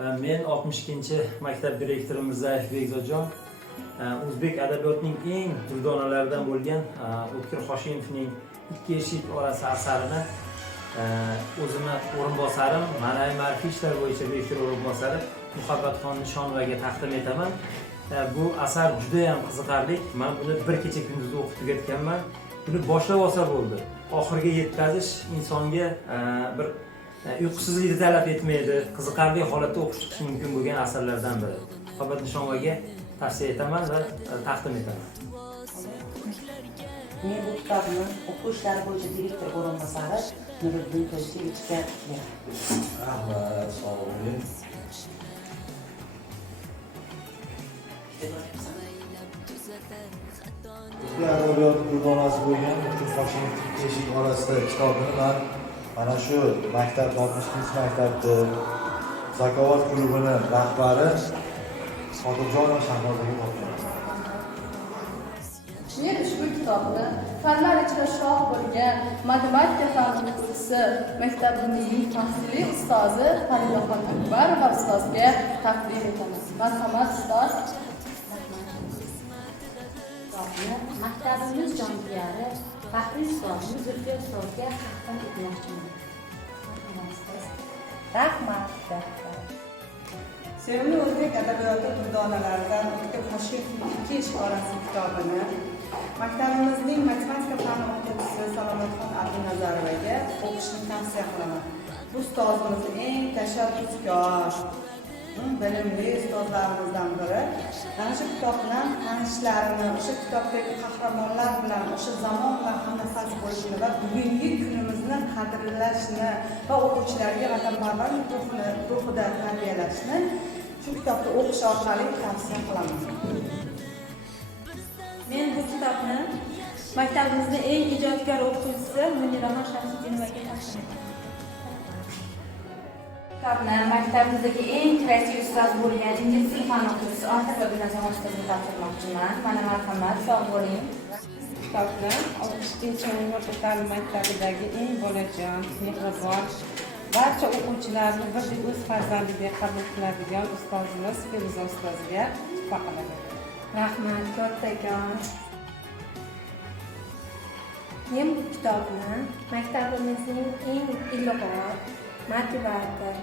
Men 62-maktab direktori Mirzayev Bekzodjon o'zbek adabiyotining eng durdonalaridan bo'lgan O'tkir Hoshimovning Ikki eshik orasi asarini o'zimni o'rinbosarim, ma'naviy ma'rifiy ishlar bo'yicha beshkir o'rinbosari Muhabbatxon Nishonovaga taqdim etaman. Bu asar juda ham qiziqarli. Men buni bir kecha kunduzda o'qib tugatganman. Buni boshlab olsa bo'ldi. Oxiriga yetkazish insonga bir uyqusizlikni talab etmaydi. Qiziqarli holatda o'qib chiqish mumkin bo'lgan asarlardan biri. Muhabbat Nishonovaga tavsiya etaman va taqdim etaman. Men bu kitobni o'quv ishlari bo'yicha direktor o'rinbosari Nuriddin To'ychiyevichga berdim. Rahmat, sog' bo'ling. O'zbek adabiyoti durdonasi bo'lgan O'tkir Hoshimovning Ikki eshik orasidagi kitobini men mana shu maktab 62-maktabda Zakovat klubining rahbari Qodirjonov Shahnozaga topshiraman. Men ushbu kitobni fanlar ichida shoh bo'lgan matematika fani o'quvchisi, maktabimizning tahsiliy ustozi Faridaxon Akbarova ustozga taqdim etaman. Marhamat ustoz. Maktabimiz jonkuyari faxriy ustozimiz Zulfiya ustozga taqdim etmoqchiman. Rahmat. Sevimli o'zbek adabiyoti durdonalaridan O'tkir Hoshimovning Ikki eshik orasi kitobini maktabimizning matematika fani o'qituvchisi Salomatxon Abdunazarovaga o'qishni tavsiya qilaman. Bu ustozimiz eng tashabbuskor, bilimli ustozlarimizdan biri. Mana shu kitob bilan tanishlarini, o'sha kitobdagi qahramonlar bilan o'sha zamon bilan hamnafas bo'lishni va bugungi kunimizni qadrlashni va o'quvchilarga vatanparvarlik ruhida tarbiyalashni shu kitobni o'qish orqali tavsiya qilaman. Men bu kitobni maktabimizning eng ijodkor o'qituvchisi Munirahon Shamsiddinovaga taqdim etaman. Kitobni maktabimizdagi eng kreativ ustoz bo'lgan ingliz tili fani o'qituvchisi Otabek Abdunazar ustozga topshirmoqchiman. Mana marhamat, sog' bo'ling. Kitobni 62-o'rta ta'lim maktabidagi eng bolajon, mehribon, barcha o'quvchilarni birdek o'z farzandidek qabul qiladigan ustozimiz Feruza ustozga tuhfa qilaman. Rahmat, kattakon. Men bu kitobni maktabimizning eng ilg'or, motivator,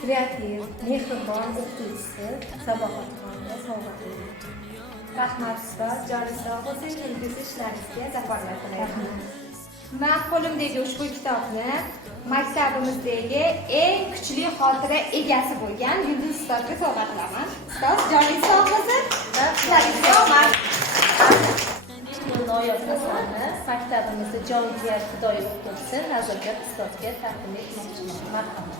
kreativ, mehribon o'qituvchisi Sabohatxonga sovg'a qilaman. Rahmat ustoz, joni sog' bo'lsin, kelgusi ishlaringizga zafarlar tilayman. Men qo'limdagi ushbu kitobni maktabimizdagi eng kuchli xotira egasi bo'lgan Yulduz ustozga sovg'a qilaman. Ustoz, joningiz sog' bo'lsin. Ishlaringizga omad. Bu noyob asarni maktabimizda jonkuyar fidoyi o'qituvchisi Nazirga ustozga taqdim etmoqchiman. Marhamat.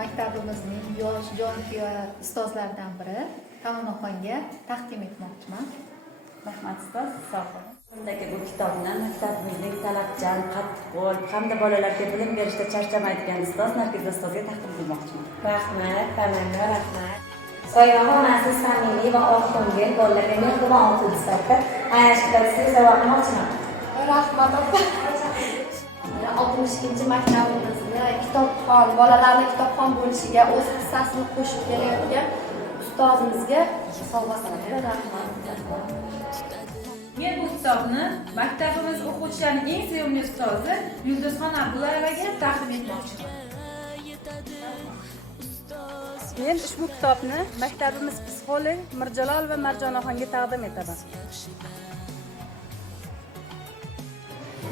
Maktabimizning yosh jonkuyar ustozlaridan biri Kalonaxonga taqdim etmoqchiman. Rahmat ustoz, sog' bo'ling. Bundagi bu kitobni maktabimizning talabchan, qattiqqo'l hamda bolalarga bilim berishda charchamaydigan ustoz Nargiza ustozga taqdim etmoqchiman. Rahmat, tamanga rahmat. Soyabonasi samimiy va oqko'ngil bolalarga mehribon o'qituvchi sifatida aynan shu kitobni sovg'a qilmoqchiman. Rahmat ota. 62-maktabimizda kitobxon, bolalarning kitobxon bo'lishiga o'z hissasini qo'shib kelayotgan ustozimizga sovg'a qilaman. Rahmat. Men bu kitobni maktabimiz o'quvchilarining eng sevimli ustozi Yulduzxon Abdullayevaga taqdim etmoqchiman. Men ushbu kitobni maktabimiz psixolog Mirjalol va Marjonaxonga taqdim etaman.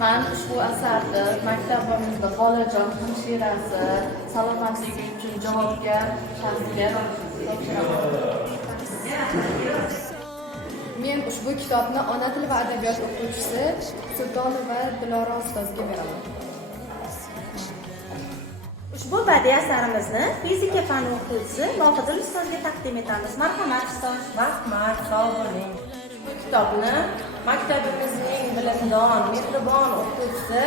Men ushbu asarni maktabimizda xolajon hamshirasi, salomatligi uchun javobgar shaxsga topshiraman. Men ushbu kitobni ona tili va adabiyot o'qituvchisi Sultonova Dilora ustozga beraman. Ushbu badiiy asarimizni fizika fani o'qituvchisi Mohidul ustozga taqdim etamiz. Marhamat ustoz. Rahmat, sog' bo'ling. Bu kitobni maktabimizning bilimdon, mehribon o'qituvchisi,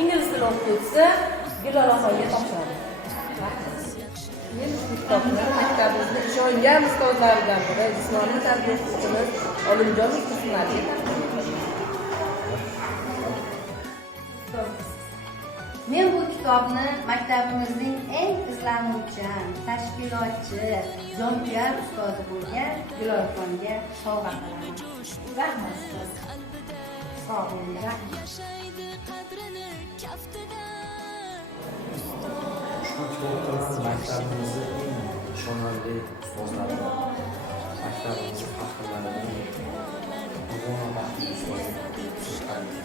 ingliz tili o'qituvchisi Gulolaxonga topshiraman. Men ushbu kitobni maktabimizning ishongan ustozlaridan biri jismoniy tarbiyachimiz Olimjon Mustafalarga taqdim etaman. Men bu kitobni maktabimizning eng izlanuvchan, tashkilotchi, jonkuyar ustozi bo'lgan Giloyxonga sovg'a qilaman. Rahmat ustoz. Sog' bo'ling, rahmat. Ushbu kitobda maktabimizni eng ishonarli ustozlari, maktabimiz faxrlaridan Nurg'ona Baxtiy ustozi chiqadi.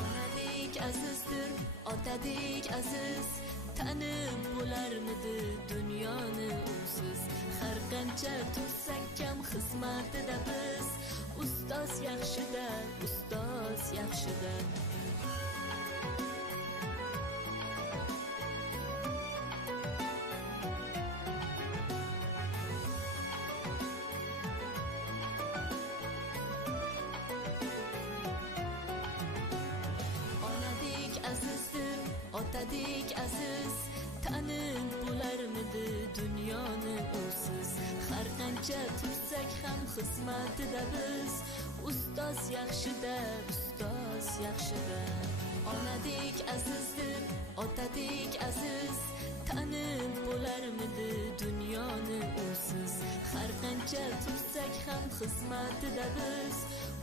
Onadek azizdir, otadek aziz, tanib bo'larmidi dunyoni usiz. Har qancha tursak kam xizmatida biz, ustoz yaxshida, ustoz yaxshida. Otadek aziz, tanib bo'larmidi dunyoni usiz. Har qancha tursak ham xizmatida biz, ustoz yaxshida, ustoz yaxshida. Onadek azizdir, otadek aziz, tanib bo'larmidi dunyoni usiz. Har qancha tursak ham xizmatida biz,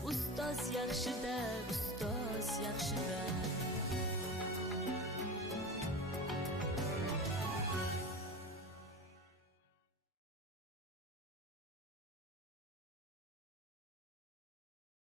ustoz yaxshida, ustoz